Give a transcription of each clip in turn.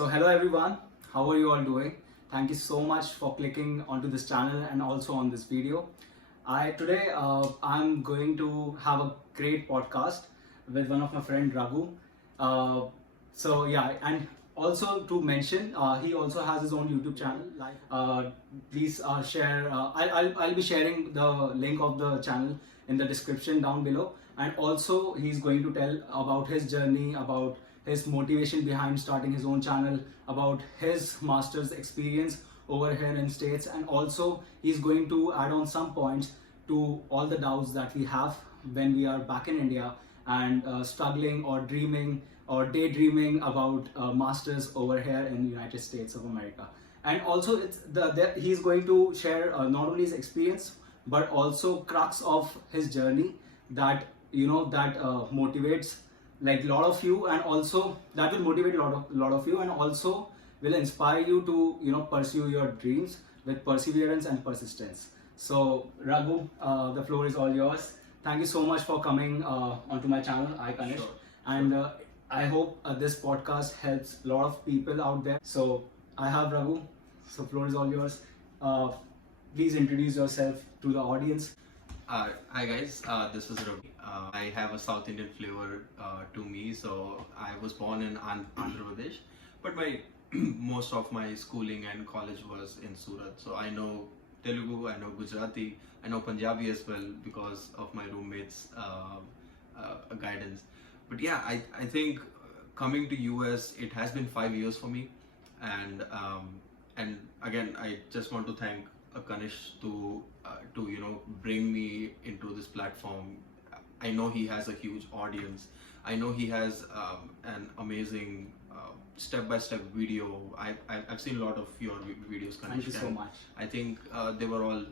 So hello everyone, how are you all doing? Thank you so much for clicking onto this channel and also on this video. Today I'm going to have a great podcast with one of my friend Raghu. And also to mention, he also has his own YouTube channel. Please share. I'll be sharing the link of the channel in the description down below. And also he's going to tell about his journey, about his motivation behind starting his own channel, about his master's experience over here in States, and also he's going to add on some points to all the doubts that we have when we are back in India and struggling or dreaming or daydreaming about masters over here in the United States of America. And also he's going to share not only his experience but also crux of his journey that motivates like a lot of you, and also that will motivate a lot of you, and also will inspire you to pursue your dreams with perseverance and persistence. So Raghu, the floor is all yours. Thank you so much for coming onto my channel, iConnect. Sure. And I hope this podcast helps a lot of people out there. So I have Raghu, so floor is all yours. Please introduce yourself to the audience. Hi guys, this is Ravi. I have a South Indian flavor to me. So I was born in Andhra Pradesh, but most of my schooling and college was in Surat. So I know Telugu, I know Gujarati, I know Punjabi as well because of my roommates' guidance. But yeah, I think coming to US, it has been 5 years for me, and again, I just want to thank Kanish to bring me into this platform. I know he has a huge audience. I know he has an amazing step-by-step video. I've seen a lot of your videos, Kanish. Thank you so much. I think they were all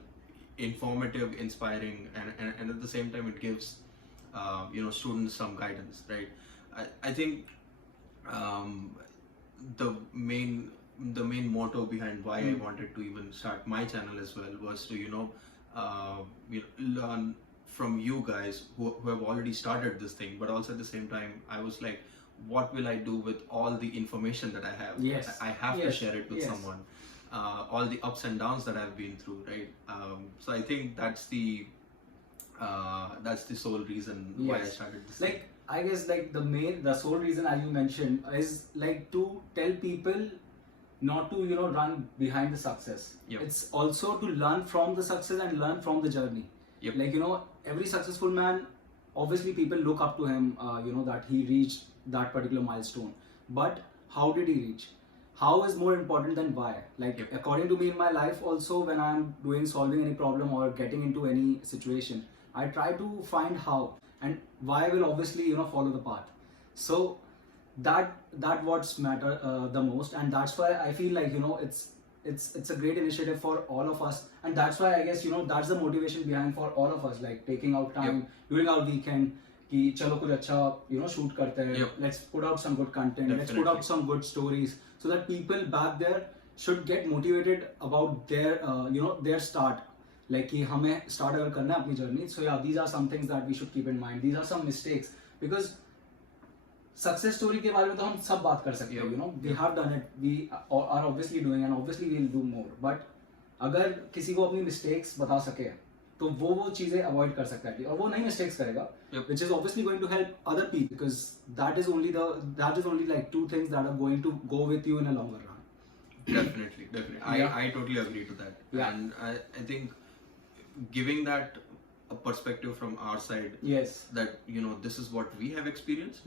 informative, inspiring, and at the same time it gives students some guidance, right? I think the main motto behind why I wanted to even start my channel as well was to learn from you guys who have already started this thing, but also at the same time I was like, what will I do with all the information that I have? Yes. I have to share it with Yes. someone. All the ups and downs that I've been through, right? So I think that's the sole reason why I started this. Like I guess like the sole reason, as you mentioned, is like to tell people not to run behind the success. Yep. It's also to learn from the success and learn from the journey. Yep. Like every successful man, obviously people look up to him, that he reached that particular milestone. But how did he reach? How is more important than why. Like Yep. according to me in my life also, when I'm solving any problem or getting into any situation, I try to find how, and why will obviously follow the path. So that what's matter the most, and that's why I feel like it's a great initiative for all of us, and that's why I guess that's the motivation behind for all of us, like taking out time during our weekend कि चलो कुछ अच्छा shoot करते हैं, let's put out some good content, let's put out some good stories, so that people back there should get motivated about their their start, like कि हमें start अगर करना है अपनी journey. So yeah, these are some things that we should keep in mind. These are some mistakes, because success story के बारे में तो हम सब बात कर सकते हैं, we have done it, we are obviously doing, and obviously we'll do more. But अगर किसी को अपनी मिस्टेक्स बता सके तो वो चीजें अवॉइड कर सकता है, और वो नई मिस्टेक्स करेगा, which is obviously going to help other people, because that is only like two things that are going to go with you in a longer run. Definitely. I totally agree to that. Yeah. And I think giving that a perspective from our side, Yes. that this is what we have experienced.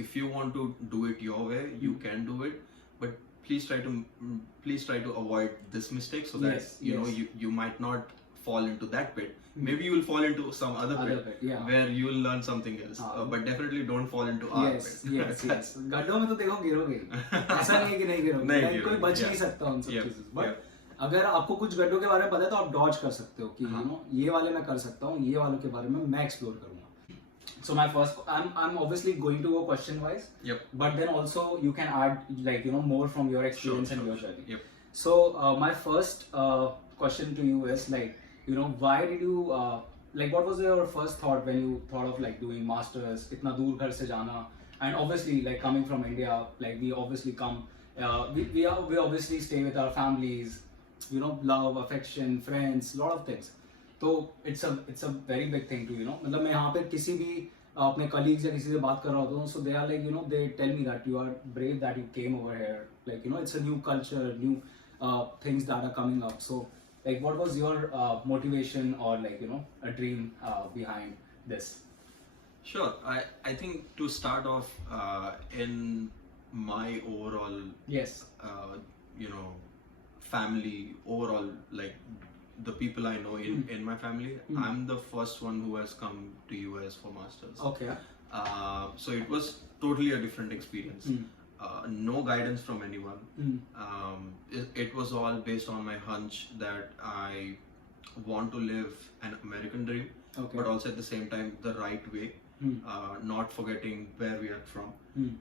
If you want to do it your way, you can do it, but please try to avoid this mistake, so that you might not fall into that pit. Maybe you will fall into some other pit, where you will learn something else. But definitely don't fall into our pit. Yes. गड्ढों में तो देखो गिरोगे, ऐसा नहीं है कि नहीं गिरोगे, कोई बच नहीं सकता उन सब चीजों से. But अगर आपको कुछ गड्ढों के बारे में पता है तो आप डॉज कर सकते हो कि ये वाले मैं कर सकता हूँ, ये वालों के बारे में मैं एक्सप्लोर करूँगा. So my first, I'm obviously going to go question wise. Yep. But then also you can add like more from your experience and your journey. Yep. So my first question to you is like why did you like what was your first thought when you thought of like doing masters, इतना दूर घर से जाना, and obviously like coming from India, like we obviously come we obviously stay with our families, you know, love, affection, friends, lot of things. तो it's a very big thing to, you know, मतलब मैं यहाँ पे किसी भी अपने colleagues या किसी से बात कर रहा होता हूँ, so they are like, you know, they tell me that you are brave that you came over here, like, you know, it's a new culture, new things that are coming up. So like, what was your motivation or, like, you know, a dream behind this? Sure. I think to start off, in my overall, Yes. you know, family overall, like the people I know in my family, I'm the first one who has come to US for masters. Okay. So it was totally a different experience. No guidance from anyone. It was all based on my hunch that I want to live an American dream, Okay. but also at the same time the right way. Not forgetting where we are from,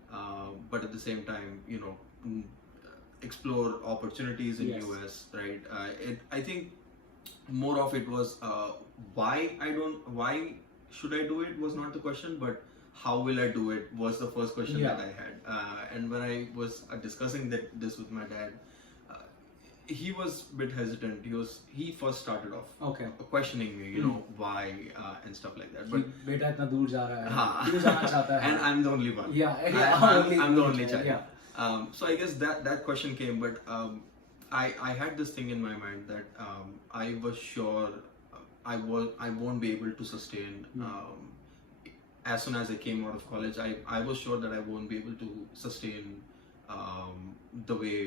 but at the same time, you know, explore opportunities in Yes. US, right? I think more of it was why should I do it was not the question, but how will I do it was the first question Yeah. that I had. And when I was discussing this with my dad, he was a bit hesitant. He first started off Okay. questioning me, you know, why and stuff like that. But बेटा इतना दूर जा रहा है, हाँ. क्यों जाना चाहता है? and I'm the only one. Yeah, I'm the only child. Yeah. So I guess that question came, but I had this thing in my mind that I was sure I won't be able to sustain. As soon as I came out of college, I was sure that I won't be able to sustain the way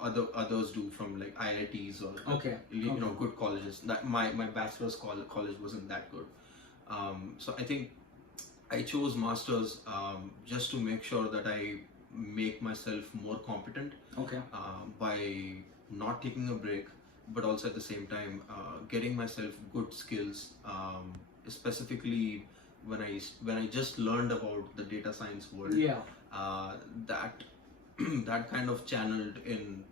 others do from like IITs or Okay. you know, good colleges. That my bachelor's college wasn't that good. So I think I chose masters just to make sure that I make myself more competent. Okay. By not taking a break, but also at the same time getting myself good skills. Specifically when I just learned about the data science world. Yeah. That that kind of channeled in,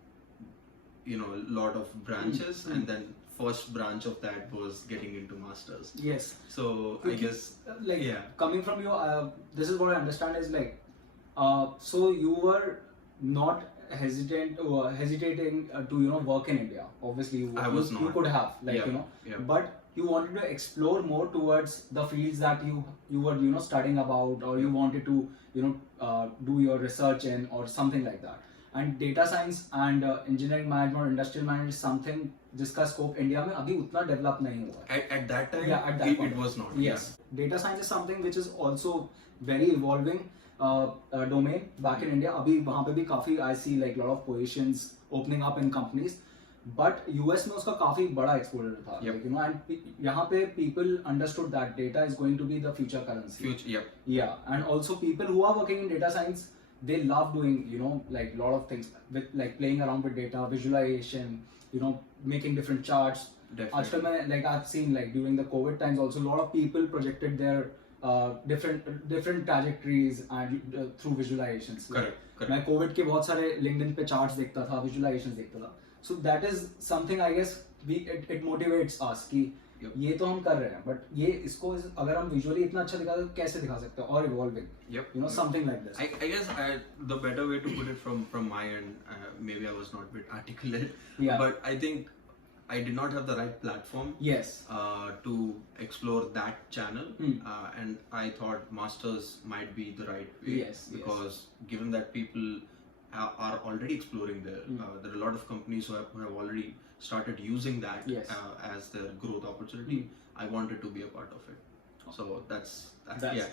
you know, a lot of branches, and then first branch of that was getting into masters. Yes. So I guess like, yeah. coming from you, this is what I understand is like, so you were not hesitating to, you know, work in India. Obviously I was you not. could have, like, Yeah, you know, yeah. but you wanted to explore more towards the fields that you were, you know, studying about, or you wanted to, you know, do your research in, or something like that. And data science and engineering management or industrial management is something जिसका scope India में अभी उतना develop नहीं हुआ है. At that time, Yeah, at that it point. was not. Yes. Data science is something which is also very evolving domain back in India. अभी वहाँ पे भी काफी I see like lot of positions opening up in companies. But US में उसका काफी बड़ा exposure था. Yep. Like, you know, and यहाँ पे people understood that data is going to be the future currency. Future, yeah. Yeah, and also people who are working in data science, they love doing, you know, like a lot of things with like playing around with data, visualization, you know, making different charts. Definitely. आजकल मैं like I've seen like during the COVID times also a lot of people projected their different trajectories and through visualizations. Correct. मैं COVID के बहुत सारे LinkedIn पे charts देखता था, visualizations देखता था. So that is something I guess it motivates us कि ये तो हम कर रहे हैं, but ये इसको अगर हम visually इतना अच्छा दिखा तो कैसे दिखा सकते हैं, और evolving. Yep. You know, something like this. I guess the better way to put it from my end, maybe I was not a bit articulate, Yeah. but I think I did not have the right platform. Yes. To explore that channel, and I thought masters might be the right way. Yes, because given that people are already exploring there, there are a lot of companies who have already started using that Yes. as their growth opportunity. I wanted to be a part of it, so that's yeah.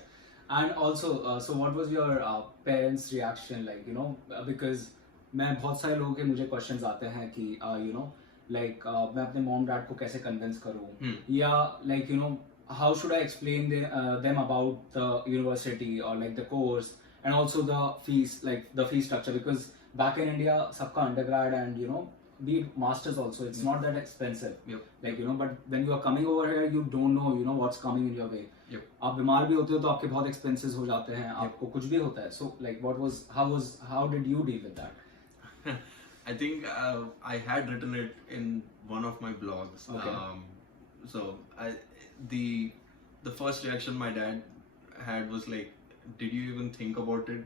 And also, so what was your parents' reaction like? You know, because मैं बहुत सारे लोगों के मुझे questions आते हैं कि you know, like मैं अपने mom dad को कैसे convince करूँ, या like, you know, how should I explain them about the university or like the course, and also the fees, like the fee structure, because back in India सबका undergrad and, you know, be it masters also, it's not that expensive. Yep. Like, you know, but when you are coming over here, you don't know, you know, what's coming in your way. Yep. आप बीमार भी होते हो तो आपके बहुत expenses हो जाते हैं, आपको कुछ भी होता है. So like, how did you deal with that? I think I had written it in one of my blogs. Okay. So the first reaction my dad had was like, did you even think about it?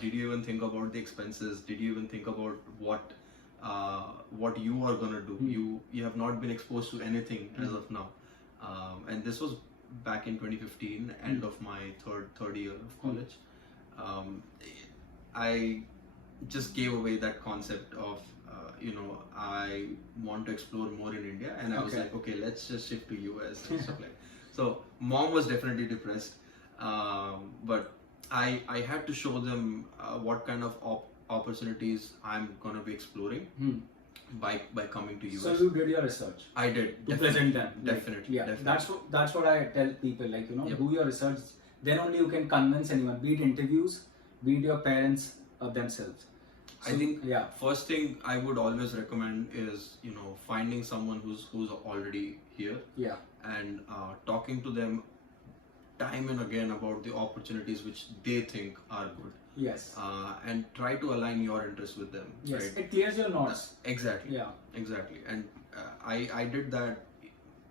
Did you even think about the expenses? Did you even think about what you are gonna do? You have not been exposed to anything as of now, and this was back in 2015, end of my third year of college. I just gave away that concept of I want to explore more in India, and I was like, okay, let's just shift to US and stuff like. So mom was definitely depressed, but I had to show them what kind of opportunities I'm gonna be exploring by coming to US. So you did your research. I did to present them. Definitely. Yeah, definitely. That's what I tell people. Like do your research. Then only you can convince anyone. Be it interviews, be it your parents themselves. So, I think first thing I would always recommend is finding someone who's already here. Yeah. And talking to them time and again about the opportunities which they think are good. Yes. And try to align your interests with them. Yes. Right? It clears your knots. Exactly. Yeah. Exactly. And I did that.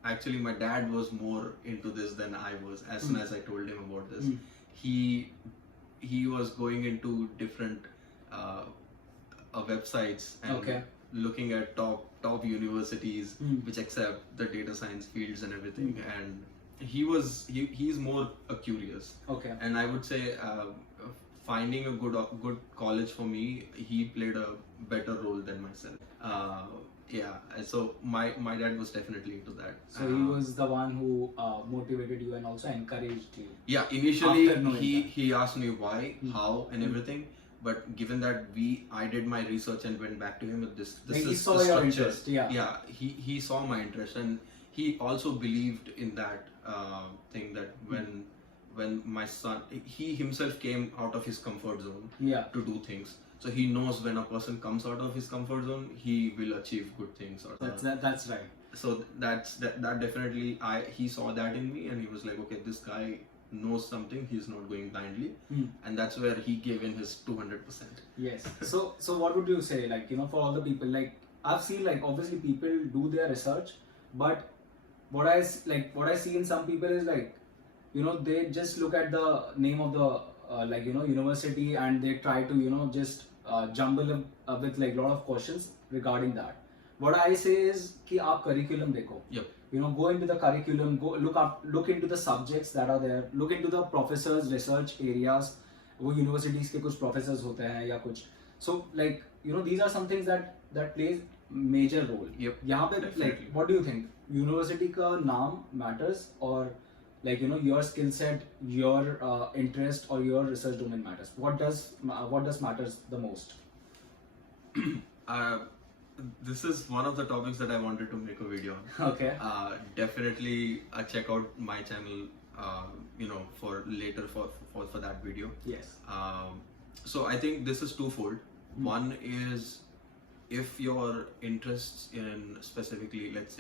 Actually, my dad was more into this than I was. As soon as I told him about this, he was going into different websites and looking at top universities which accept the data science fields and everything, and he's more curious. Okay. And I would say finding a good college for me, he played a better role than myself. So my dad was definitely into that. So he was the one who motivated you and also encouraged you. Yeah, initially he asked me why, how, and everything. But given that I did my research and went back to him with this he is saw the your structure. Interest. Yeah. He saw my interest, and he also believed in that thing that when my son, he himself came out of his comfort zone to do things. So he knows when a person comes out of his comfort zone, he will achieve good things. That's right. So that definitely he saw that in me, and he was like, okay, this guy knows something, he's not going blindly, and that's where he gave in his 200%. Yes. So what would you say, like for all the people, like I've seen, like obviously people do their research, but what I see in some people is like they just look at the name of the university, and they try to just jumble with like a lot of questions regarding that. What I say is कि आप curriculum देखो. Yep. Go into the curriculum, look into the subjects that are there, look into the professors' research areas. वो universities के कुछ professors होते हैं या कुछ. So like these are some things that plays major role. Yep. यहाँ पे like what do you think? University का नाम matters, or like your skill set, your interest, or your research domain matters? What does matters the most? This is one of the topics that I wanted to make a video on. Okay. Definitely check out my channel for later for that video. Yes. So I think this is twofold. One is, if your interests in specifically, let's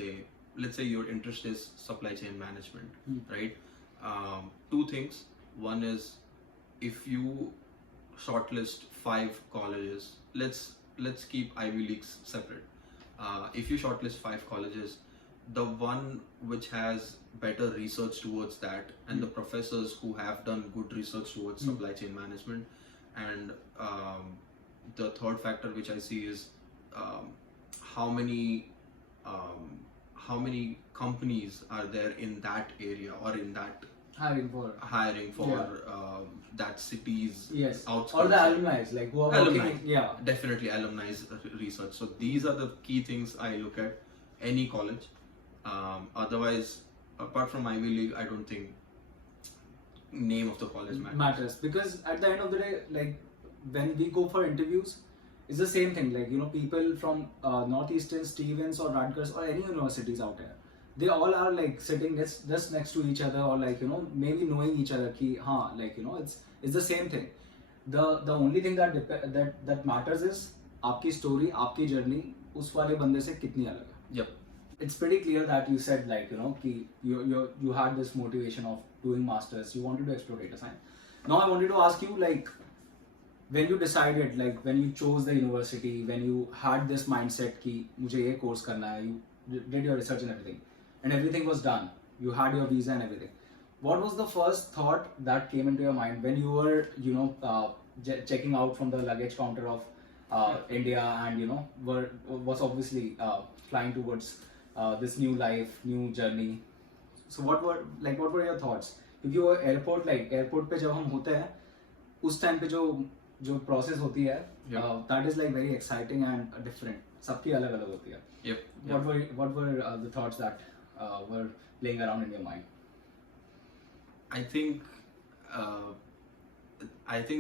say your interest is supply chain management, right? Two things. One is, if you shortlist 5 colleges, let's keep Ivy Leagues separate. If you shortlist 5 colleges, the one which has better research towards that, and the professors who have done good research towards supply chain management, and the third factor which I see is how many companies are there in that area, or in that hiring for that city's outskirts. Or the alumni, like who are working. Definitely alumni research. So these are the key things I look at any college. Otherwise, apart from Ivy League, I don't think name of the college matters. Because at the end of the day, like when we go for interviews, it's the same thing. Like people from Northeastern, Stevens, or Rutgers, or any universities out there, they all are like sitting just next to each other, or like maybe knowing each other ki it's the same thing. The only thing that matters is आपकी story, आपकी journey उस वाले बंदे से कितनी अलग है. Yep. It's pretty clear that you said like कि you had this motivation of doing masters, you wanted to explore data science. Now I wanted to ask you, like when you decided, like when you chose the university, when you had this mindset कि मुझे ये course करना है, you did your research and everything was done, you had your visa and everything, what was the first thought that came into your mind when you were, checking out from the luggage counter of India, and was obviously flying towards this new life, new journey? So what were your thoughts? क्योंकि वो airport पे जब हम होते हैं उस time पे जो प्रोसेस होती है, that is like very exciting and different. सबकी अलग अलग होती है. Yep. What were the thoughts that were playing around in your mind? I think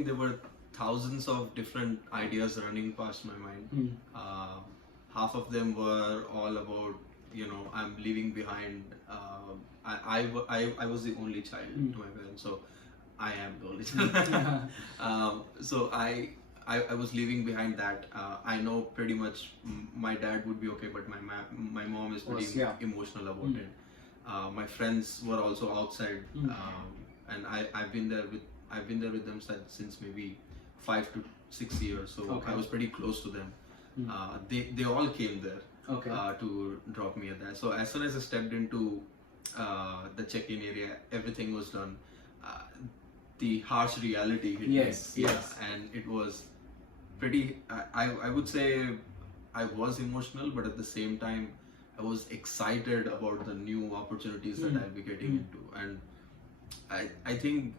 there were thousands of different ideas running past my mind. Half of them were all about, I'm leaving behind. I was the only child to my parents, so I am the only child. So I was leaving behind that. I know pretty much my dad would be okay, but my mom is pretty emotional about it. My friends were also outside, and I've been there with them since maybe 5 to 6 years. So I was pretty close to them. They all came there to drop me at that. So as soon as I stepped into the check-in area, everything was done. The harsh reality hit me. Yes. And it was pretty. I would say I was emotional, but at the same time, I was excited about the new opportunities that I'll be getting into. And I think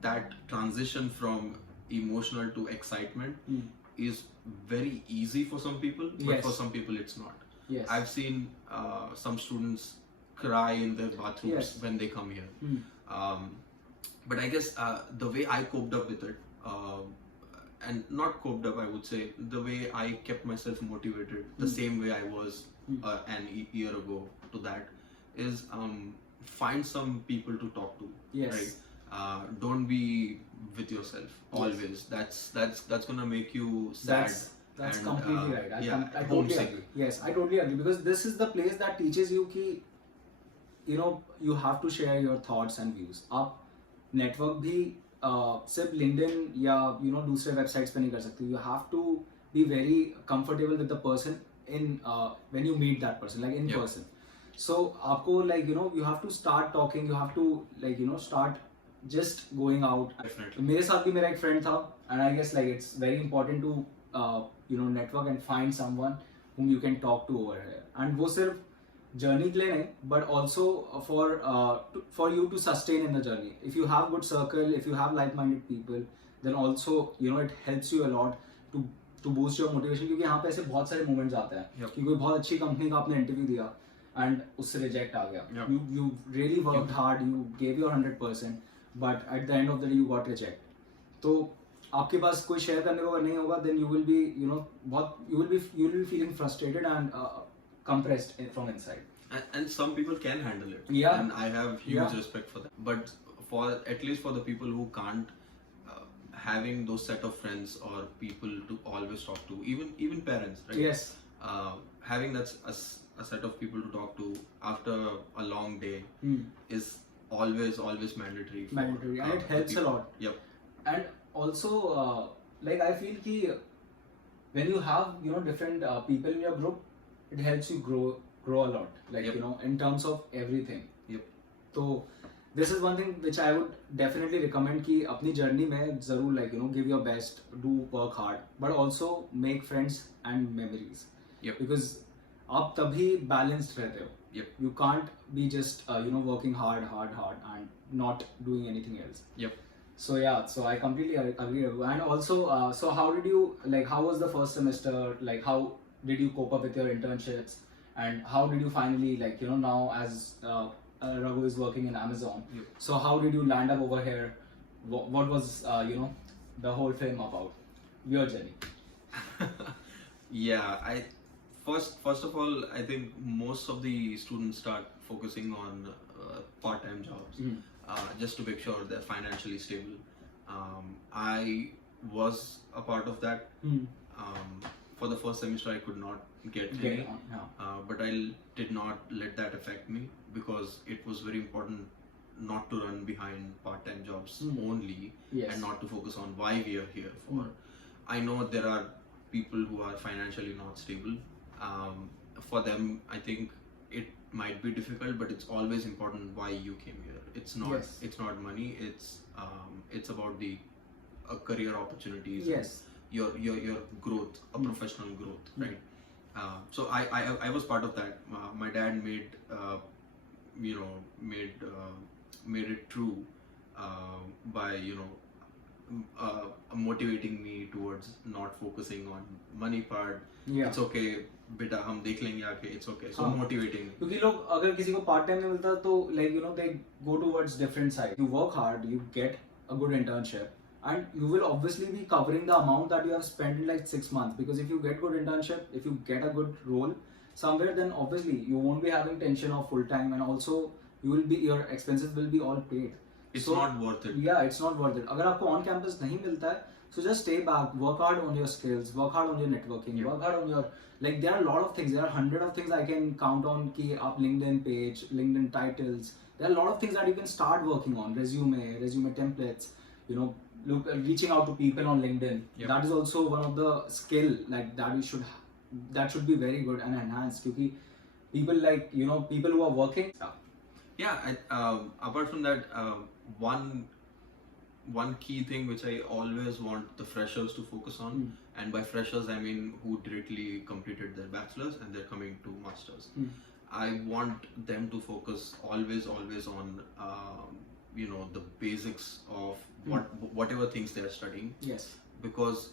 that transition from emotional to excitement is very easy for some people, but for some people it's not. Yes. I've seen some students cry in their bathrooms when they come here. But I guess the way I coped up with it, and not coped up, I would say, the way I kept myself motivated, the same way I was an year ago to that, is find some people to talk to. Yes. Right? Don't be with yourself always. That's gonna make you sad. That's and, completely right. I totally homesick. agree. Yes, I totally agree, because this is the place that teaches you कि you have to share your thoughts and views. आप network भी सिर्फ LinkedIn या दूसरे websites पे नहीं कर सकते. You have to be very comfortable with the person in when you meet that person, like in person. So आपको you have to start talking. You have to start just going out. Definitely. मेरे साथ भी मेरा एक friend था, and I guess it's very important to network and find someone whom you can talk to over here. And वो सिर्फ journey के लिए नहीं, but also for you to sustain in the journey. If you have good circle, if you have like-minded people, then also it helps you a lot to boost your motivation. क्योंकि यहाँ पे ऐसे बहुत सारे moments आते हैं कि कोई बहुत अच्छी company का आपने interview दिया and उससे reject आ गया. You really worked hard, you gave your 100%, but at the end of the day you got reject. तो आपके पास कोई share करने को नहीं होगा, then you will be you will be feeling frustrated and compressed from inside. And some people can handle it. Yeah. And I have huge respect for that. But at least for the people who can't, having those set of friends or people to always talk to, even parents, right? Yes. Having that a set of people to talk to after a long day is always mandatory. Mandatory, and it helps a lot. Yep. And also, I feel कि when you have different people in your group, it helps you grow a lot, in terms of everything. Yep. So this is one thing which I would definitely recommend कि अपनी journey में जरूर give your best, do work hard, but also make friends and memories. Yep. Because आप तभी balanced रहते हो. Yep. You can't be just working hard and not doing anything else. Yep. So I completely agree. And also, so how did you how was the first semester? How did you cope up with your internships? And how did you finally now as Raghu is working in Amazon? Yep. So how did you land up over here? What was the whole film about? Your journey. Yeah, first of all, I think most of the students start focusing on part-time jobs just to make sure they're financially stable. I was a part of that. For the first semester, I could not get any, but I did not let that affect me, because it was very important not to run behind part-time jobs only, and not to focus on why we are here for. I know there are people who are financially not stable. For them, I think it might be difficult, but it's always important why you came here. It's not Yes. it's not money. It's about the career opportunities. Yes. Your growth, a professional growth, right? So I was part of that. My dad made you know made it true by motivating me towards not focusing on money part. Yeah. It's okay, बेटा हम देख लेंगे आके. It's okay. So हाँ. motivating. क्योंकि लोग अगर किसी को पार्ट टाइम में मिलता है तो like they go towards different side. You work hard, you get a good internship, and you will obviously be covering the amount that you have spent in like 6 months, because if you get good internship, if you get a good role somewhere, then obviously you won't be having tension of full time, and also your expenses will be all paid. It's not worth it. Yeah, it's not worth it. अगर आपको on campus नहीं मिलता है, so just stay back, work hard on your skills, work hard on your networking, work hard on your, like there are a lot of things, there are 100 of things I can count on कि आप LinkedIn page, LinkedIn titles, there are a lot of things that you can start working on, resume templates, reaching out to people on LinkedIn. Yep. That is also one of the skill like that should be very good and enhanced, because people people who are working. Yeah, apart from that, one key thing which I always want the freshers to focus on, and by freshers I mean who directly completed their bachelor's and they're coming to masters. I want them to focus always on the basics of whatever things they are studying. Yes. Because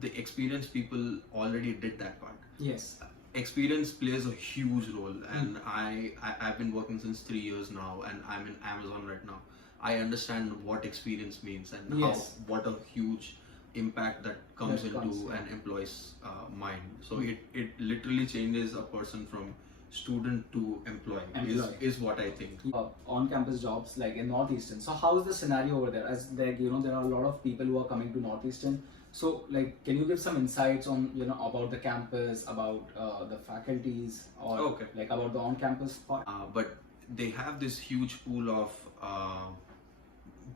the experienced people already did that part. Yes. Experience plays a huge role, and I've been working since 3 years now, and I'm in Amazon right now. I understand what experience means and what a huge impact that comes into an employee's mind. So it literally changes a person from student to employee. Is what I think. On-campus jobs like in Northeastern. So how is the scenario over there? As there are a lot of people who are coming to Northeastern. So can you give some insights on about the campus, about the faculties, or about the on-campus part? But they have this huge pool of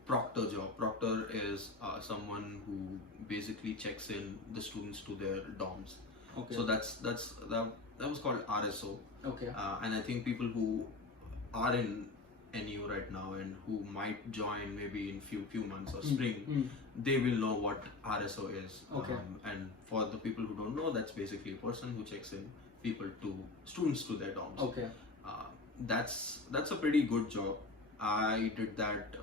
proctor job. Proctor is someone who basically checks in the students to their dorms. Okay. So that was called RSO. Okay. And I think people who are in NEU right now and who might join maybe in few months or spring, they will know what RSO is. Okay. And for the people who don't know, that's basically a person who checks in students to their dorms. Okay. That's a pretty good job. I did that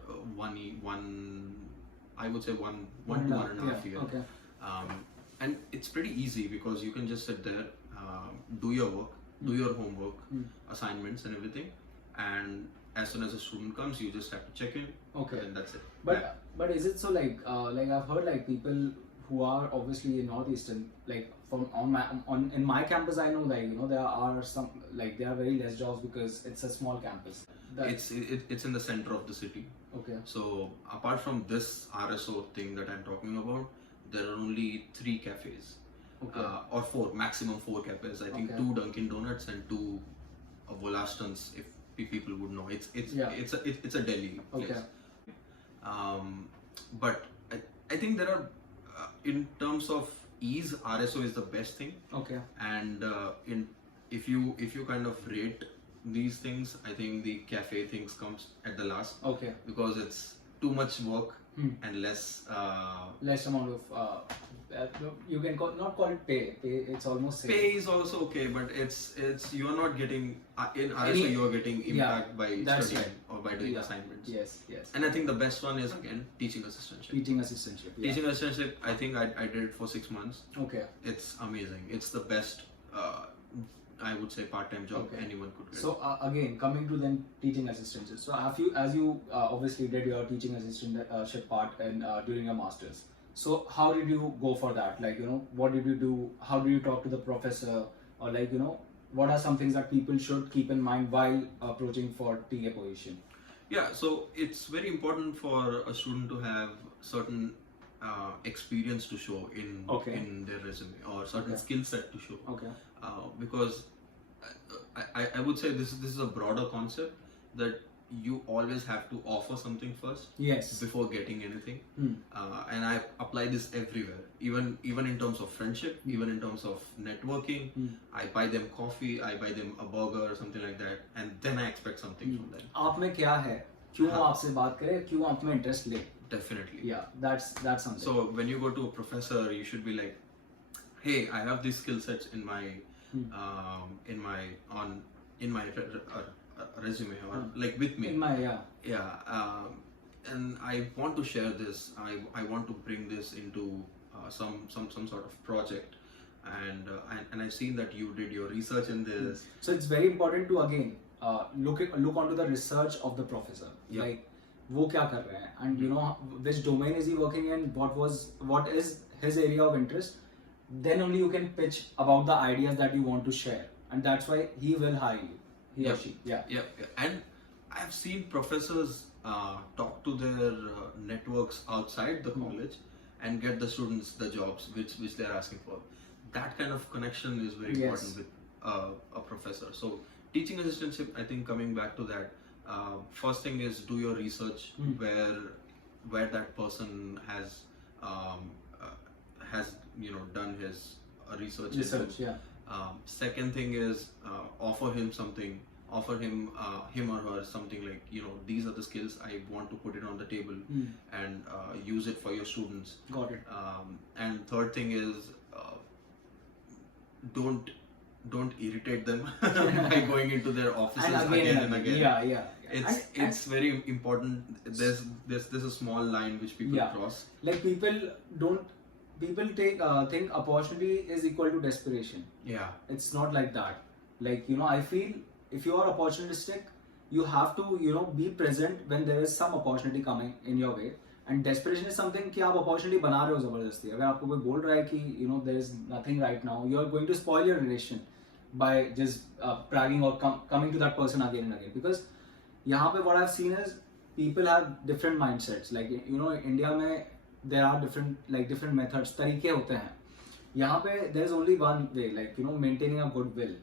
I would say one to 1.5 years. Okay. And it's pretty easy because you can just sit there, do your work, do your homework, assignments and everything, and as soon as a student comes, you just have to check in. Okay. And that's it. But is it so like I've heard people who are obviously in Northeastern, in my campus, I know there are some there are very less jobs because it's a small campus. It's in the center of the city. Okay. So apart from this RSO thing that I'm talking about, there are only 3 cafes. Okay. Or 4, maximum 4 cafes. I think 2 Dunkin' Donuts and 2 Wollaston's, if people would know. It's a Delhi place. Okay. But I think there are in terms of ease, RSO is the best thing. Okay. And if you kind of rate these things, I think the cafe things comes at the last. Okay. Because it's too much work and less amount of you can not call it pay. It's almost same. Pay is also okay, but it's you are not getting in RSO you are getting impact by studying or by doing assignments. Yes. And I think the best one is again teaching assistantship. Teaching assistantship. I think I did it for 6 months. Okay. It's amazing. It's the best. I would say part-time job anyone could get. So again, coming to then teaching assistantship. So as you obviously did your teaching assistantship part during your masters. So how did you go for that? What did you do? How do you talk to the professor? Or what are some things that people should keep in mind while approaching for TA position? Yeah, so it's very important for a student to have certain experience to show in their resume or certain skill set to show. Okay. Because I would say this is a broader concept that you always have to offer something first Yes. before getting anything. Hmm. And I apply this everywhere, even in terms of friendship, even in terms of networking. I buy them coffee, I buy them a burger or something like that, and then I expect something from them. आप में क्या है, क्यों आपसे बात करे, क्यों आप में इंटरेस्ट ले. Definitely. Yeah, that's something. So when you go to a professor, you should be like, hey, I have these skill sets in my resume, or like with me. In my And I want to share this. I want to bring this into some sort of project, and I've seen that you did your research in this. So it's very important to again look onto the research of the professor. Yeah. Like वो क्या कर रहे हैं, and you know which domain is he working in, what is his area of interest. Then only you can pitch about the ideas that you want to share, and that's why he will hire you. He or she. Yeah. And I've seen professors talk to their networks outside the college and get the students the jobs which they're asking for. That kind of connection is very important with a professor. So teaching assistantship, I think, coming back to that, first thing is do your research where that person has done his research. Second thing is offer him something. Offer him or her something like, these are the skills I want to put it on the table and use it for your students. Got it. And third thing is don't irritate them by going into their offices again and again. Yeah. It's very important. There's a small line which people cross. Like people think opportunity is equal to desperation. Yeah. It's not like that. Like, I feel if you are opportunistic, you have to, be present when there is some opportunity coming in your way. And desperation is something कि आप opportunity बना रहे हो ज़बरदस्ती. अगर आपको कोई बोल रहा है कि there is nothing right now, you are going to spoil your relation by just bragging or coming to that person again and again. Because यहाँ पे what I've seen is people have different mindsets. Like India में there are different methods, तरीके होते हैं. यहाँ पे there is only one way, like maintaining a good will.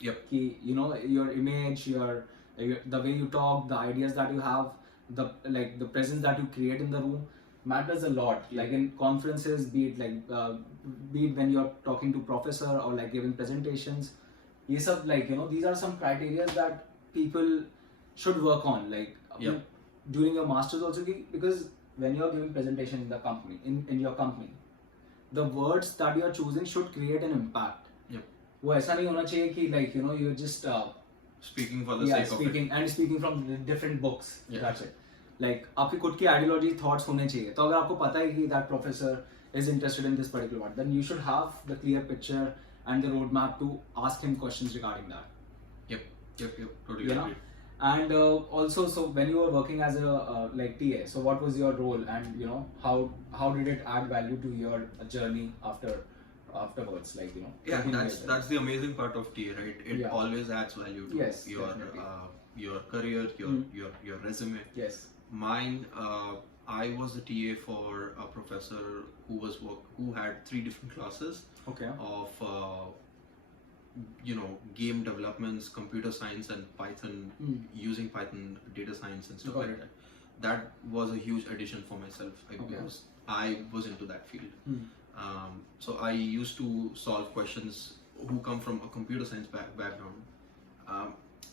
Yep. Your image, the way you talk, the ideas that you have, the presence that you create in the room matters a lot. Like in conferences, be it when you're talking to professor or like giving presentations, these are some criteria that people should work on. Like during your masters also, because when you're giving presentation in the company, in your company, the words that you're choosing should create an impact. वो ऐसा नहीं होना चाहिए कि you're just speaking for the sake of it. And speaking from different books. That's it. Like आपकी खुद की ideology thoughts होने चाहिए. तो अगर आपको पता है कि that professor is interested in this particular one, then you should have the clear picture and the roadmap to ask him questions regarding that. Yep. Totally agree. And also, so when you were working as a TA, so what was your role, and how did it add value to your journey afterwards, that's the amazing part of TA, right? It always adds value to your career, your resume. Yes. Mine, I was a TA for a professor who had 3 different classes of game developments, computer science, and Python, using Python data science and stuff like that. That was a huge addition for myself because I was into that field. So I used to solve questions who come from a computer science background.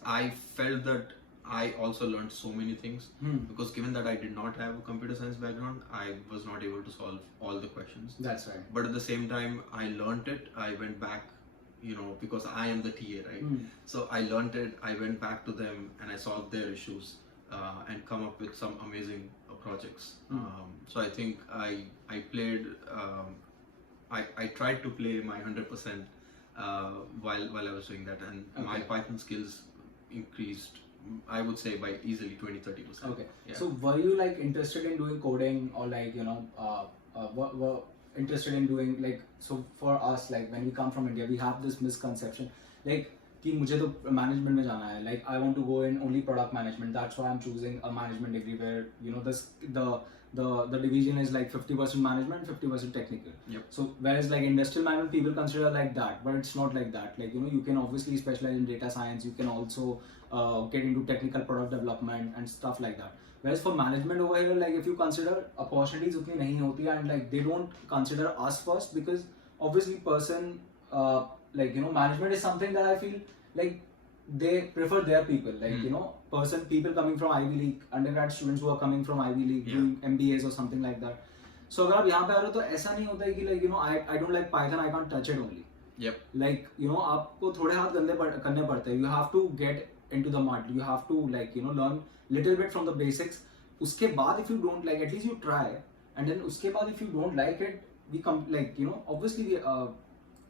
I felt that I also learned so many things because given that I did not have a computer science background, I was not able to solve all the questions. That's right. But at the same time, I learned it. I went back, because I am the TA, right? So I learned it. I went back to them and I solved their issues and come up with some amazing projects. So I think I played. I tried to play my 100% while I was doing that, and my Python skills increased, I would say, by easily 20-30%. Okay. Yeah. So were you interested in doing coding, or were interested in doing so for us, when we come from India, we have this misconception कि मुझे तो management में जाना है, I want to go in only product management. That's why I'm choosing a management degree where the the division is like 50% management, 50% technical. Yep. So whereas like industrial management people consider like that, but it's not like that. Like, you know, you can obviously specialize in data science, you can also get into technical product development and stuff like that. Whereas for management over here, like if you consider opportunities utni nahi hoti, and like they don't consider us first, because obviously person like, you know, management is something that I feel like they prefer their people, like you know, people coming from Ivy League, undergrad students who are coming from Ivy League doing MBAs or something like that. So अगर आप यहाँ पे आ रहे हो तो ऐसा नहीं होता है कि like, you know, I don't like Python, I can't touch it only. Yep. Like, you know, आपको थोड़े हाथ गंदे करने पड़ते हैं. You have to get into the mud. You have to, like, you know, learn little bit from the basics. उसके बाद if you don't like, at least you try, and then उसके बाद if you don't like it, we come, like, you know, obviously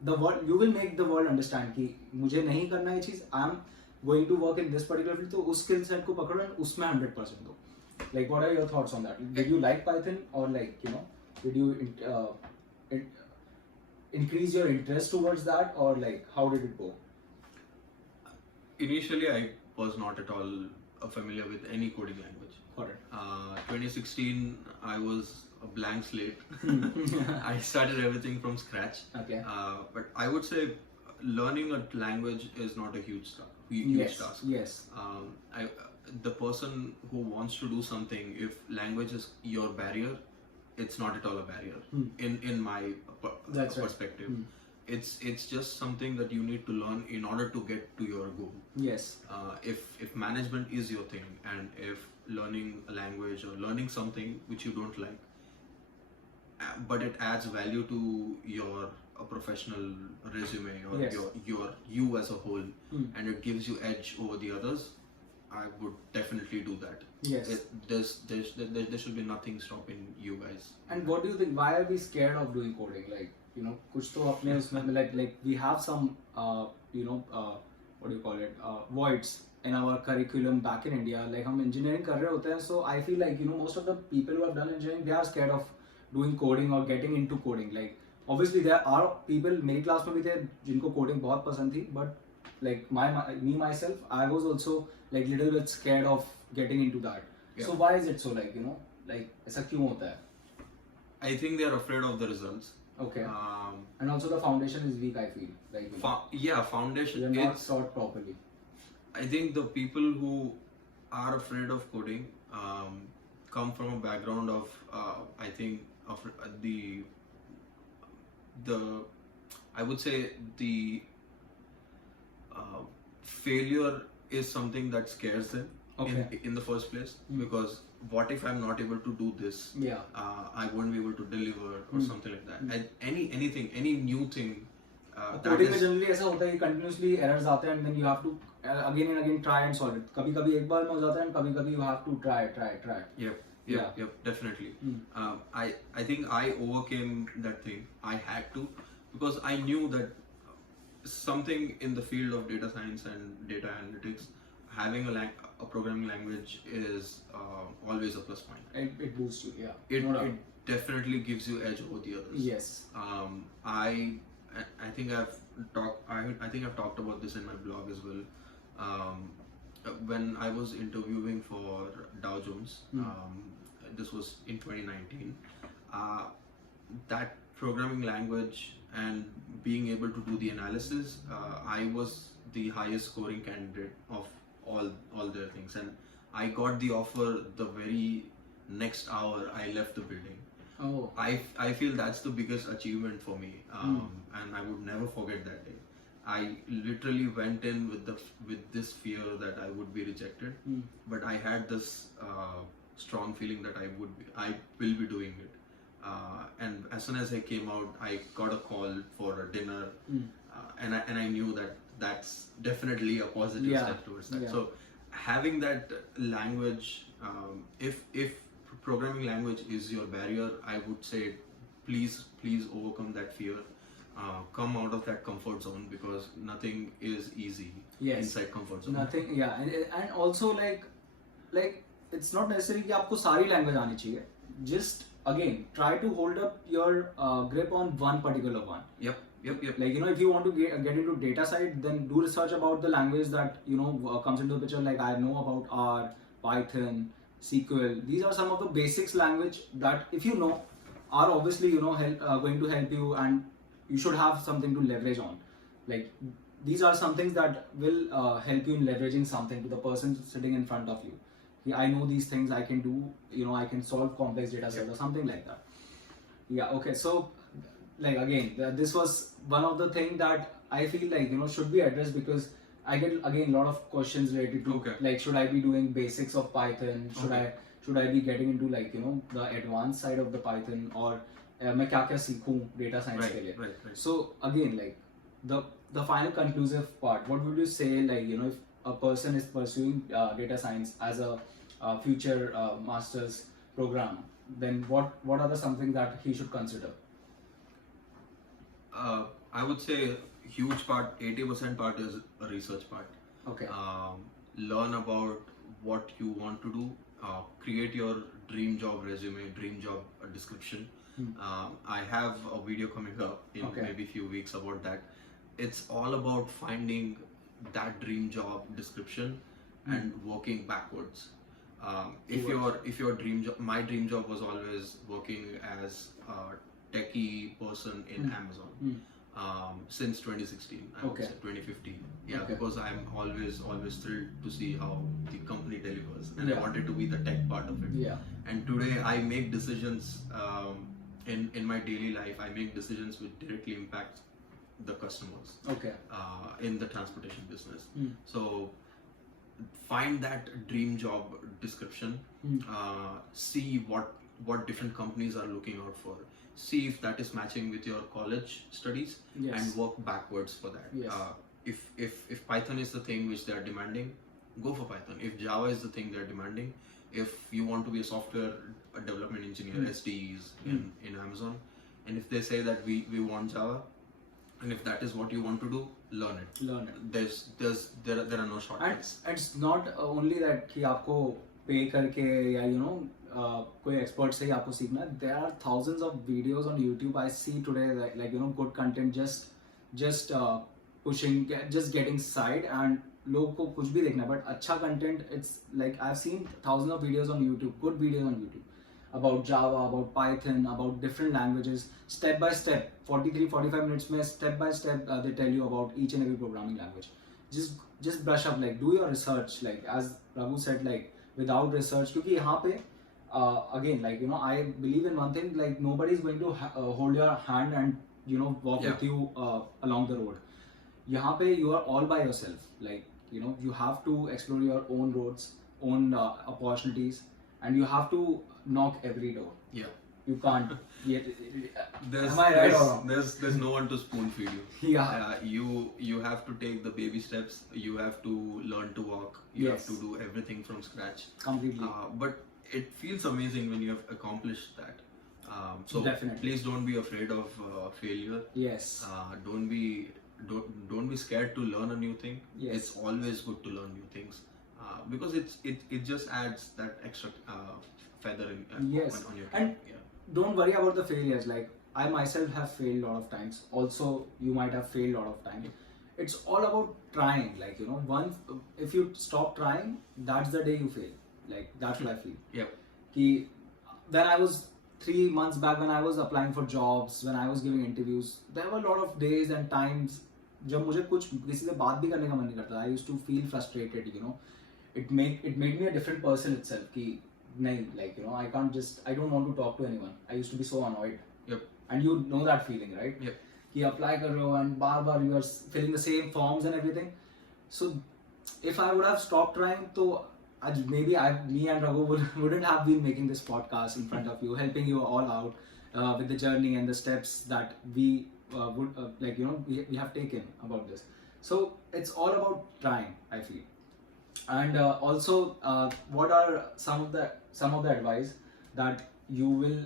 the world, you will make the world understand कि मुझे नहीं करना ये चीज़, I am going to work in this particular field, तो उस skill set को पकड़ो और उसमें 100% दो. Like, what are your thoughts on that? Did you like Python, or like, you know, did you increase your interest towards that, or like how did it go? Initially, I was not at all familiar with any coding language. Got it. 2016, I was a blank slate. I started everything from scratch. Okay. But I would say learning a language is not a huge task. Yes. The person who wants to do something, if language is your barrier, it's not at all a barrier. In my perspective. Right. It's just something that you need to learn in order to get to your goal. Yes. If management is your thing, and if learning a language or learning something which you don't like, but it adds value to your professional resume, or Yes. you as a whole, and it gives you edge over the others, I would definitely do that. Yes. There should be nothing stopping you guys. And what do you think? Why are we scared of doing coding? Like, you know, कुछ तो अपने उसमें like we have some you know, what do you call it, voids in our curriculum back in India. Like हम engineering कर रहे होते हैं, so I feel like, you know, most of the people who have done engineering, they are scared of doing coding or getting into coding. Like obviously there are people मेरी class में भी थे जिनको coding बहुत पसंद थी, but like myself, I was also like little bit scared of getting into that. Yeah. So why is it so, like, you know, like ऐसा क्यों होता है? I think they are afraid of the results. Okay. And also the foundation is weak, I feel. Like, you know, foundation. they're not taught properly. I think the people who are afraid of coding come from a background of I think of the I would say the failure is something that scares them. Okay. in the first place, because what if I'm not able to do this? Yeah. I won't be able to deliver or something like that. And any new thing. Coding में generally ऐसा होता है कि continuously errors आते हैं, and then you have to again and again try and solve it. कभी-कभी एक बार में हो जाता है, and कभी-कभी you have to try. Yep, definitely. I think I overcame that thing. I had to, because I knew that something in the field of data science and data analytics, having a programming language is always a plus point. It boosts you, yeah. It definitely gives you edge over the others. Yes. I think I've talked about this in my blog as well. When I was interviewing for Dow Jones, this was in 2019. That programming language and being able to do the analysis, I was the highest scoring candidate of all their things, and I got the offer the very next hour I left the building. Oh. I feel that's the biggest achievement for me, and I would never forget that day. I literally went in with this fear that I would be rejected, but I had this strong feeling that I will be doing it. And as soon as I came out, I got a call for a dinner, and I knew that that's definitely a positive step towards that. Yeah. So having that language, if programming language is your barrier, I would say please overcome that fear. Come out of that comfort zone, because nothing is easy inside comfort zone. Nothing, yeah, and also like it's not necessary कि आपको सारी language आनी चाहिए. Just again try to hold up your grip on one particular one. Yep. Like, you know, if you want to get into data side, then do research about the language that, you know, comes into the picture. Like I know about R, Python, SQL. These are some of the basics language that if you know are obviously going to help you, and you should have something to leverage on. Like these are some things that will help you in leveraging something to the person sitting in front of you. Yeah, I know these things, I can do, I can solve complex data sets or something like that. Yeah, okay. So like again, this was one of the thing that I feel like should be addressed, because I get again a lot of questions related to like, should I be doing basics of Python, should I be getting into like the advanced side of the Python, or मैं क्या क्या सीखूं data science के लिए. So again, like the final conclusive part, what would you say, like if a person is pursuing data science as a future master's program, then what are the something that he should consider? I would say huge part, 80% part is a research part. Okay. Learn about what you want to do. Create your dream job resume, dream job description. I have a video coming up in maybe a few weeks about that. It's all about finding that dream job description and working backwards. If your dream job, my dream job was always working as a techie person in Amazon. Since 2016, I would say 2015. Yeah, because I'm always thrilled to see how the company delivers, and I wanted to be the tech part of it. Yeah. And today I make decisions in my daily life. I make decisions which directly impact the customers. Okay. In the transportation business. So find that dream job description. See what different companies are looking out for. See if that is matching with your college studies, and work backwards for that. Yes. If Python is the thing which they are demanding, go for Python. If Java is the thing they are demanding, if you want to be a software development engineer, SDEs in Amazon, and if they say that we want Java, and if that is what you want to do, learn it. There are no shortcuts. And it's not only that कि आपको pay करके या कोई expert से ही आपको सीखना है. There are thousands of videos on YouTube I see today, like good content, just pushing, just getting side, and लोगों को कुछ भी देखना है, but अच्छा content. It's like I've seen thousands of videos on YouTube, good videos on YouTube about Java, about Python, about different languages, step by step, 43-45 minutes में step by step they tell you about each and every programming language. Just brush up, like do your research, like as Raghu said, like without research, क्योंकि यहाँ पे again, like I believe in one thing, like nobody is going to hold your hand and walk with you along the road. यहाँ पे you are all by yourself, like you have to explore your own roads, own opportunities, and you have to knock every door. Yeah. You can't. Am I right or wrong? There's no one to spoon feed you. Yeah. You have to take the baby steps. You have to learn to walk. You have to do everything from scratch. Completely. But it feels amazing when you have accomplished that. So definitely, please don't be afraid of failure. Yes. Don't be scared to learn a new thing. Yes. It's always good to learn new things, because it just adds that extra feather in, on your cap. And don't worry about the failures. Like I myself have failed a lot of times. Also, you might have failed a lot of times. It's all about trying. Like once if you stop trying, that's the day you fail. Like that's what I feel. Yeah. When I was 3 months back, when I was applying for jobs, when I was giving interviews, there were a lot of days and times जब मुझे कुछ किसी से बात भी करने का मन नहीं करता. I used to feel frustrated. It made me a different person itself. कि नहीं, like I don't want to talk to anyone. I used to be so annoyed. Yep. And you know that feeling, right? Yep. कि apply कर रहे हो and bar you are filling the same forms and everything. So if I would have stopped trying, तो maybe me and Raghu wouldn't have been making this podcast in front of you, helping you all out with the journey and the steps that we we have taken about this. So it's all about trying, I feel. And also, what are some of the advice that you will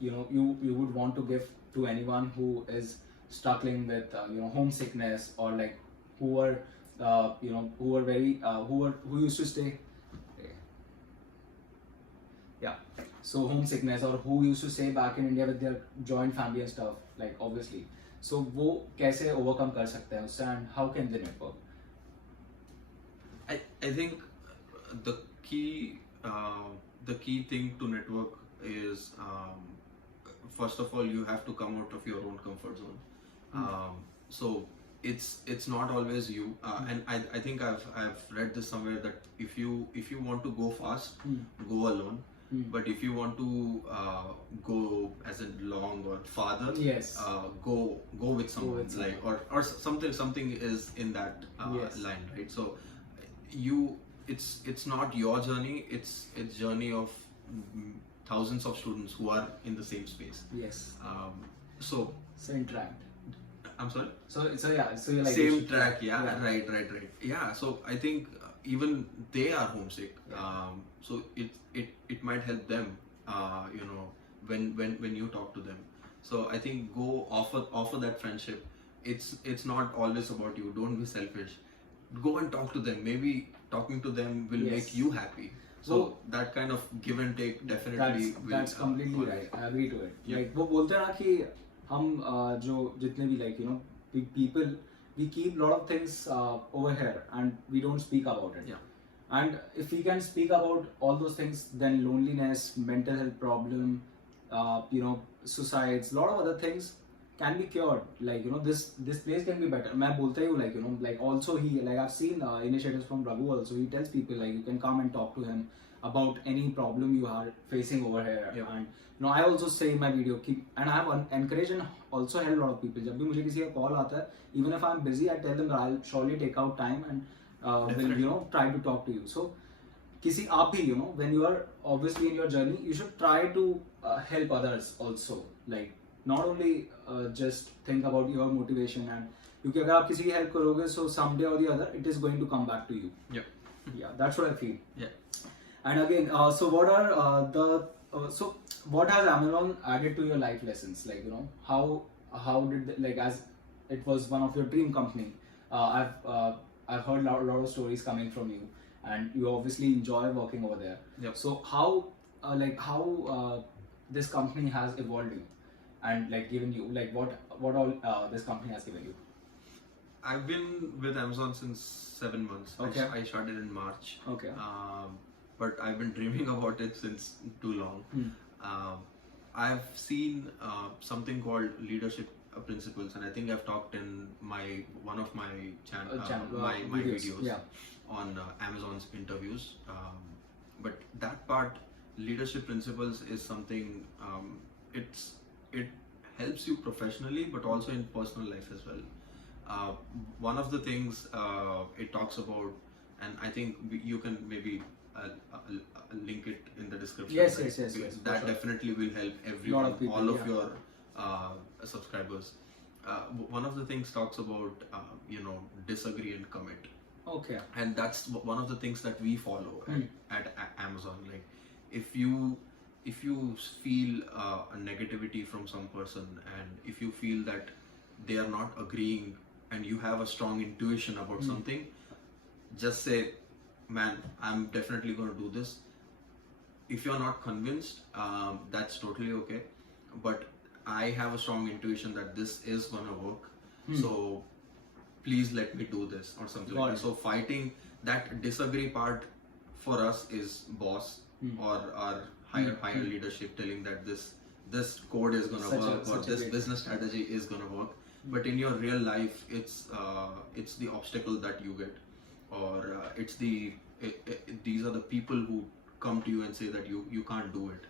you would want to give to anyone who is struggling with homesickness, or like who used to stay. Yeah, so homesickness, or who used to stay back in India with their joint family and stuff, like obviously. So वो कैसे overcome कर सकते हैं उससे, and how can they network? I think the key the key thing to network is, first of all, you have to come out of your own comfort zone. So it's not always you, and I think I've read this somewhere that if you want to go fast, go alone. But if you want to go as in long or farther, Yes. go with someone, with someone. like or something is in that Yes. line, right? So it's not your journey, it's journey of thousands of students who are in the same space. Yes. So So interact. I'm sorry. So yeah. So you're like you Same should track, try. yeah, right. Yeah, so I think even they are homesick. Yeah. So it might help them, when you talk to them. So I think go offer that friendship. It's not always about you. Don't be selfish. Go and talk to them. Maybe talking to them will Yes. make you happy. So So that kind of give and take definitely that's will, completely always. right. I agree to it. Yeah. Like वो बोलते हैं ना कि हम जो जितने भी like people we keep lot of things over here and we don't speak about it. Yeah. And if we can speak about all those things, then loneliness, mental health problem, suicides, lot of other things can be cured. Like this place can be better. मैं बोलता ही हूँ like also he like I've seen initiatives from Raghu also. He tells people like you can come and talk to him about any problem you are facing over here. Yeah. And I also say in my video and I have encouraged and also helped a lot of people. जब भी मुझे किसी का call आता है, even if I'm busy, I tell them that I'll surely take out time and will try to talk to you. So किसी आप भी when you are obviously in your journey, you should try to help others also. Like not only just think about your motivation and क्योंकि अगर आप किसी की help करोगे, so someday or the other it is going to come back to you. Yeah, that's what I feel. Yeah. And again, so what are so what has Amazon added to your life lessons? Like how did like as it was one of your dream company. I've heard a lot of stories coming from you, and you obviously enjoy working over there. Yep. So how this company has evolved you, and like given you like what all this company has given you. I've been with Amazon since 7 months. Okay. I started in March. Okay. But I've been dreaming about it since too long. I've seen something called leadership principles, and I think I've talked in one of my my videos Yeah. on Amazon's interviews. But that part, leadership principles, is something. It helps you professionally, but also in personal life as well. One of the things it talks about, and I think you can maybe link it in the description. Yes, right? yes, Because for that sure. definitely will help everyone, Lot of people, all of yeah. your subscribers. One of the things talks about disagree and commit, Okay. and that's one of the things that we follow at Amazon. Like if you feel a negativity from some person, and if you feel that they are not agreeing, and you have a strong intuition about something, just say, man, I'm definitely going to do this. If you're not convinced, that's totally okay, but I have a strong intuition that this is going to work, so please let me do this, or something Got like it. that. So fighting that disagree part for us is boss or our higher leadership telling that this code is going to work, or this business strategy is going to work. But in your real life, it's the obstacle that you get, or it's these are the people who come to you and say that you can't do it,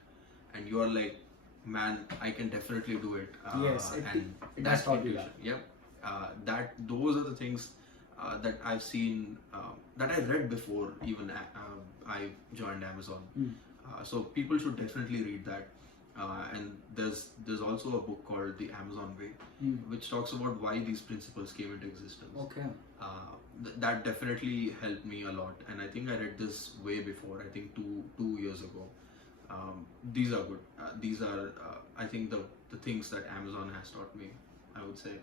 and you are like, man, I can definitely do it. Yes, and it that's has taught you intuition. Yep. Those are the things that I've seen, that I read before even I joined Amazon. So people should definitely read that. And there's also a book called The Amazon Way, which talks about why these principles came into existence. Okay. That definitely helped me a lot, and I think I read this way before. I think two years ago. These are good. These are I think the things that Amazon has taught me, I would say,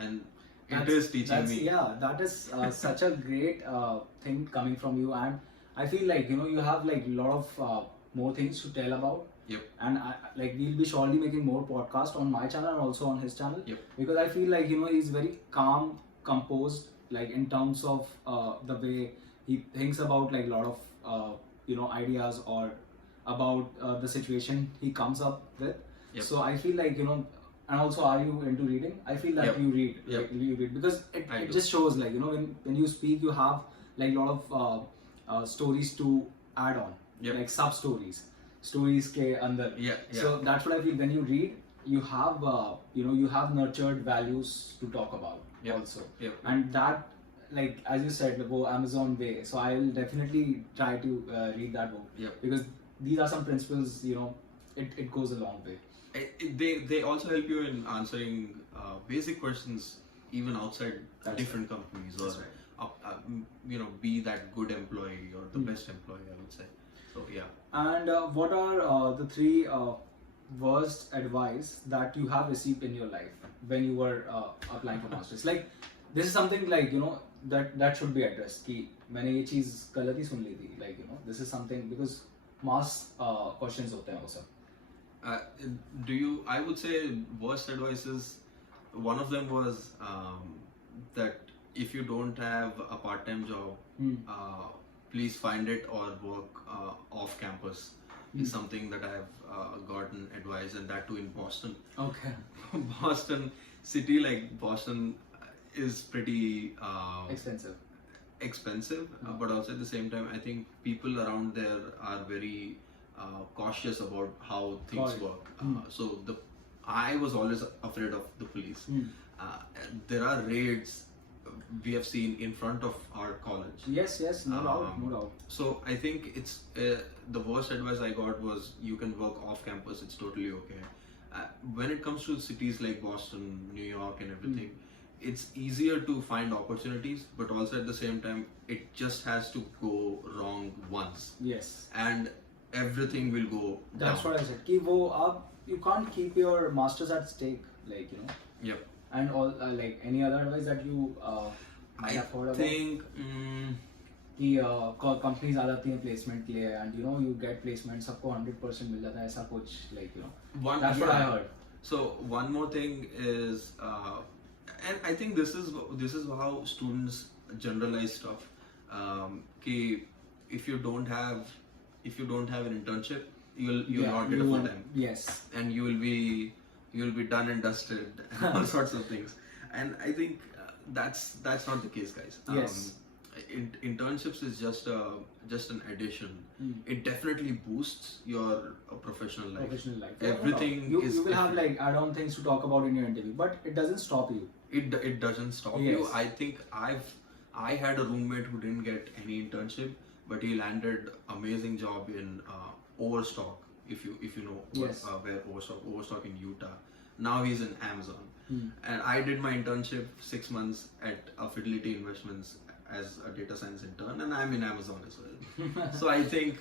and it is teaching me. Yeah, that is such a great thing coming from you, and I feel like you have like a lot of more things to tell about. Yep. And we'll be surely making more podcasts on my channel and also on his channel. Yep. Because I feel like he's very calm, composed, like in terms of the way he thinks about like a lot of ideas or about the situation he comes up with. Yep. So I feel like, and also, are you into reading? I feel that Yep. you read, Yep. like, you read because I it do. just shows, like, when you speak, you have like a lot of stories to add on, Yep. like sub stories ke andar. Yeah, So that's what I feel. When you read, you have you have nurtured values to talk about. Yep. Also. Yep. And that, like as you said, the go Amazon way. So I will definitely try to read that book. Yep. Because these are some principles. It goes a long way. They also help you in answering basic questions even outside That's different companies, or That's right. be that good employee or the best employee, I would say. So yeah. And what are the three worst advice that you have received in your life when you were applying for masters? Like, this is something like that should be addressed. कि मैंने ये चीज गलत ही सुन ली थी. Like, this is something because mass questions होते हैं वो सब. I would say worst advices, one of them was that if you don't have a part-time job, please find it or work off campus. Is something that I've gotten advice, and that too in Boston. Okay. Boston city, like Boston, is pretty expensive, but also at the same time, I think people around there are very cautious about how things work. So I was always afraid of the police. There are raids we have seen in front of our college. Yes, no doubt. So I think it's the worst advice I got was you can work off campus, it's totally okay. When it comes to cities like Boston, New York and everything, it's easier to find opportunities, but also at the same time, it just has to go wrong once. Yes. And everything will go That's down. what I said. Ki you can't keep your masters at stake, like, Yep. And all like any other advice that you might have heard about? I think कि companies आ जाती हैं placement के लिए and you get placement सबको 100% मिल जाता है ऐसा कुछ like that's what I heard. So one more thing is and I think this is how students generalize stuff. कि if you don't have an internship, you'll not get a full time. Yes. And you'll be done and dusted and all sorts of things. And I think that's not the case, guys. Yes. Internships is just an addition. It definitely boosts your professional life. Everything you will have like add-on things to talk about in your interview, but it doesn't stop you. It doesn't stop Yes. you. I think I had a roommate who didn't get any internship, but he landed amazing job in Overstock. If you know Yes. where Overstock in Utah. Now he's in Amazon. And I did my internship 6 months at Fidelity Investments as a data science intern, and I'm in Amazon as well. So I think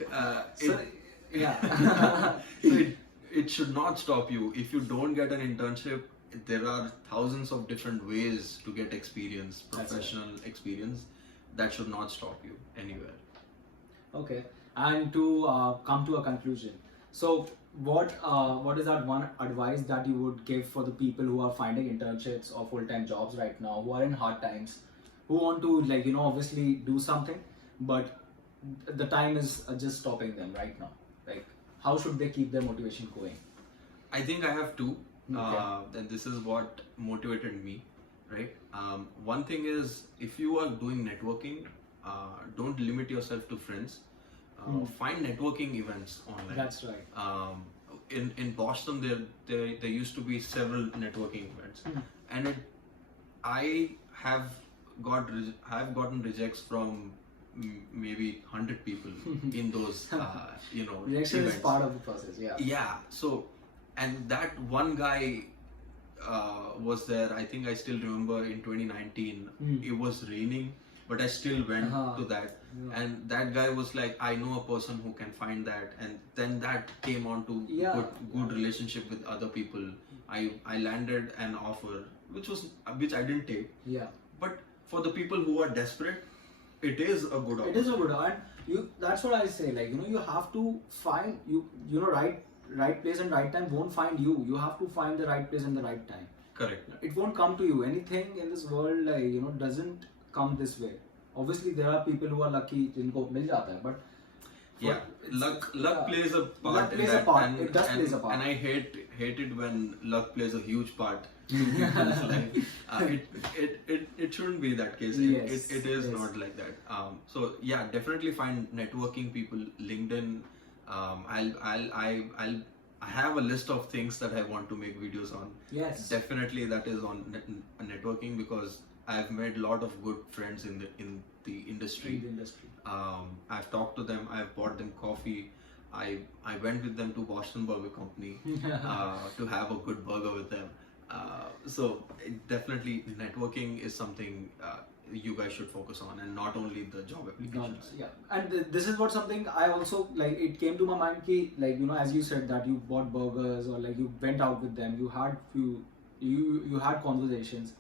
it should not stop you. If you don't get an internship, there are thousands of different ways to get experience, professional experience. That should not stop you anywhere. Okay, and to come to a conclusion, so what is that one advice that you would give for the people who are finding internships or full-time jobs right now, who are in hard times, who want to like obviously do something, but the time is just stopping them right now? Like, how should they keep their motivation going? I think I have two. Okay. And this is what motivated me, right? One thing is, if you are doing networking, don't limit yourself to friends. Find networking events online. That's right. In Boston, there used to be several networking events, and I have gotten rejects from maybe 100 people in those Rejection events. is part of the process. Yeah. So, and that one guy was there. I think I still remember in 2019. It was raining, but I still went to that. And that guy was like, I know a person who can find that, and then that came on to good relationship with other people. I landed an offer which I didn't take. Yeah. But for the people who are desperate, it is a good offer. It is a good offer. That's what I say. Like you have to find right place and right time won't find you. You have to find the right place and the right time. Correct. It won't come to you. Anything in this world, doesn't come this way. Obviously, there are people who are lucky, जिनको मिल जाता है, but Yeah, luck plays a part. Luck in plays a that, part. and, It does plays a part. And I hate it when luck plays a huge part in people's life. It shouldn't be that case. Yes, It is yes. not like that. So yeah, definitely find networking people. LinkedIn. I have a list of things that I want to make videos on. Yes. Definitely that is on networking, because I've made a lot of good friends in the industry. In the industry. I've talked to them. I've bought them coffee. I went with them to Boston Burger Company to have a good burger with them. So definitely networking is something you guys should focus on, and not only the job applications. Yeah, and this is what something I also like. It came to my mind ki, like, you know, as you said that you bought burgers or like you went out with them, you had you had conversations.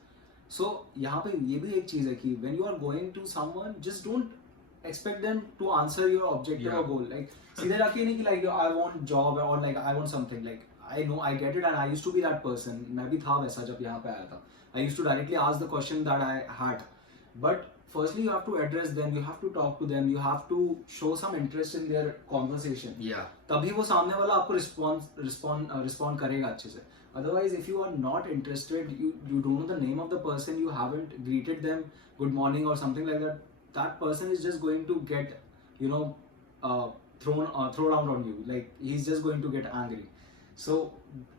So यहाँ पे ये भी एक चीज है कि when you are going to someone, just don't expect them to answer your objective or goal. Like सीधे जाके नहीं कि like I want job or like I want something. Like I know I get it, and I used to be that person. मैं भी था वैसा जब यहाँ पे आया था. I used to directly ask the question that I had. But firstly, you have to address them. You have to talk to them. You have to show some interest in their conversation. Yeah. तभी वो सामने वाला आपको respond करेगा अच्छे से. Otherwise, if you are not interested, you don't know the name of the person, you haven't greeted them good morning or something like that, that person is just going to get, you know, thrown out on you. Like he's just going to get angry. So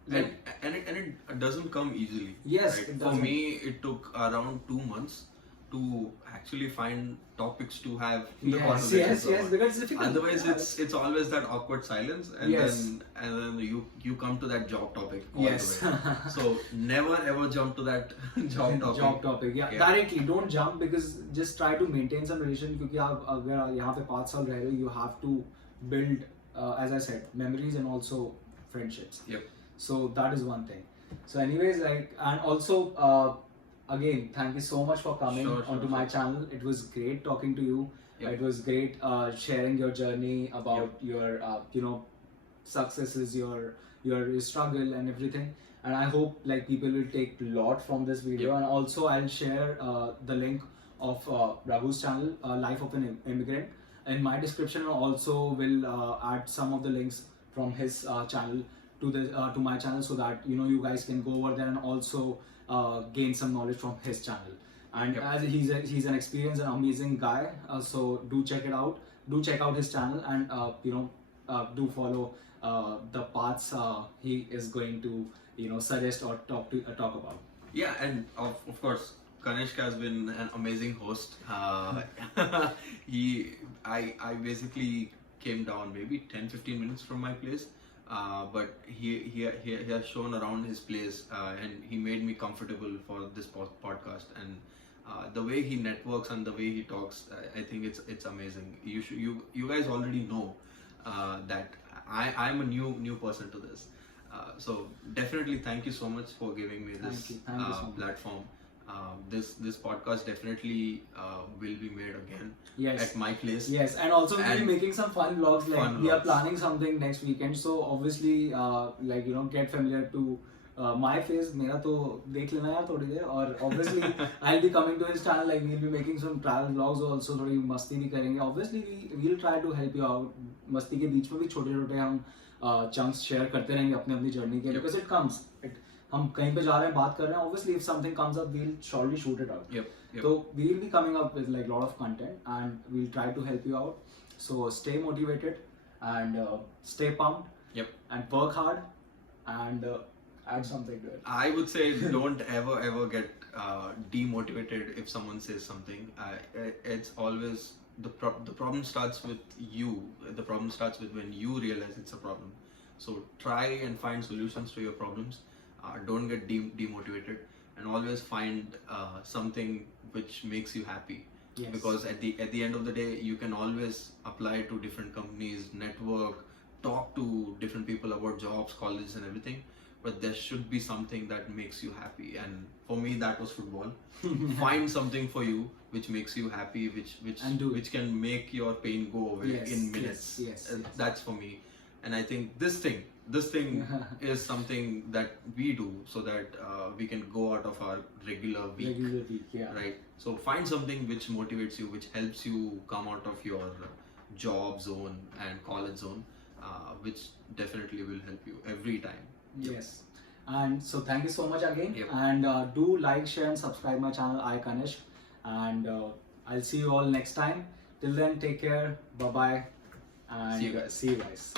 like, and it doesn't come easily. Yes, right? it For doesn't. me, it took around 2 months to actually find topics to have in the conversation. Yes, because it's difficult. Otherwise, it's always that awkward silence, and then you come to that job topic all Yes. the way. So never ever jump to that job topic. Yeah. Directly, don't jump, because just try to maintain some relation. क्योंकि आप अगर यहाँ पे 5 साल रह रहे हो, you have to build, as I said, memories and also friendships. Yep. So that is one thing. So anyways, like, and also again, thank you so much for coming onto my channel. It was great talking to you. Yep. It was great sharing your journey about your you know, successes, your struggle and everything. And I hope like people will take a lot from this video. Yep. And also I'll share the link of Raghu's channel, Life of an Immigrant, in my description. And also will add some of the links from his channel to my channel, so that, you know, you guys can go over there and also gain some knowledge from his channel. And as he's an experienced and amazing guy, so do check it out. Do check out his channel, and you know, do follow the paths he is going to, you know, suggest or talk about. Yeah, and of course, Kanishka has been an amazing host. I basically came down maybe 10-15 minutes from my place. But he has shown around his place, and he made me comfortable for this podcast. And the way he networks and the way he talks, I think it's amazing. You guys already know that I'm a new person to this. So definitely thank you so much for giving me this Thank you so much. platform. This podcast definitely will be made again at my place. Yes, and also we'll be making some fun vlogs. Like we are planning something next weekend, so obviously like, you know, get familiar to my face. मेरा तो देख लेना यार थोड़ी देर. और obviously I'll be coming to his channel. Like we'll be making some travel vlogs also. थोड़ी मस्ती भी करेंगे. Obviously we'll try to help you out. मस्ती के बीच में भी छोटे-छोटे हम chunks share करते रहेंगे अपनी journey के, because it comes. हम कहीं पे जा रहे हैं, बात कर रहे हैं, obviously if something comes up, we'll surely shoot it out. So we will be coming up with like a lot of content, and we'll try to help you out. So stay motivated and stay pumped. And work hard and add something to it. I would say don't ever get demotivated if someone says something. It's always the problem starts with you. The problem starts with when you realize it's a problem. So try and find solutions to your problems. Don't get demotivated, and always find something which makes you happy. Because at the end of the day, you can always apply to different companies, network, talk to different people about jobs, colleges and everything, but there should be something that makes you happy. And for me, that was football. Find something for you which makes you happy, which can make your pain go away in minutes. That's for me. And I think this thing is something that we do, so that we can go out of our regular week, right? So find something which motivates you, which helps you come out of your job zone and college zone, which definitely will help you every time. Yes. And so thank you so much again. Yep. And do like, share, and subscribe my channel, I Kanish. And I'll see you all next time. Till then, take care. Bye bye. And See you guys. See you guys.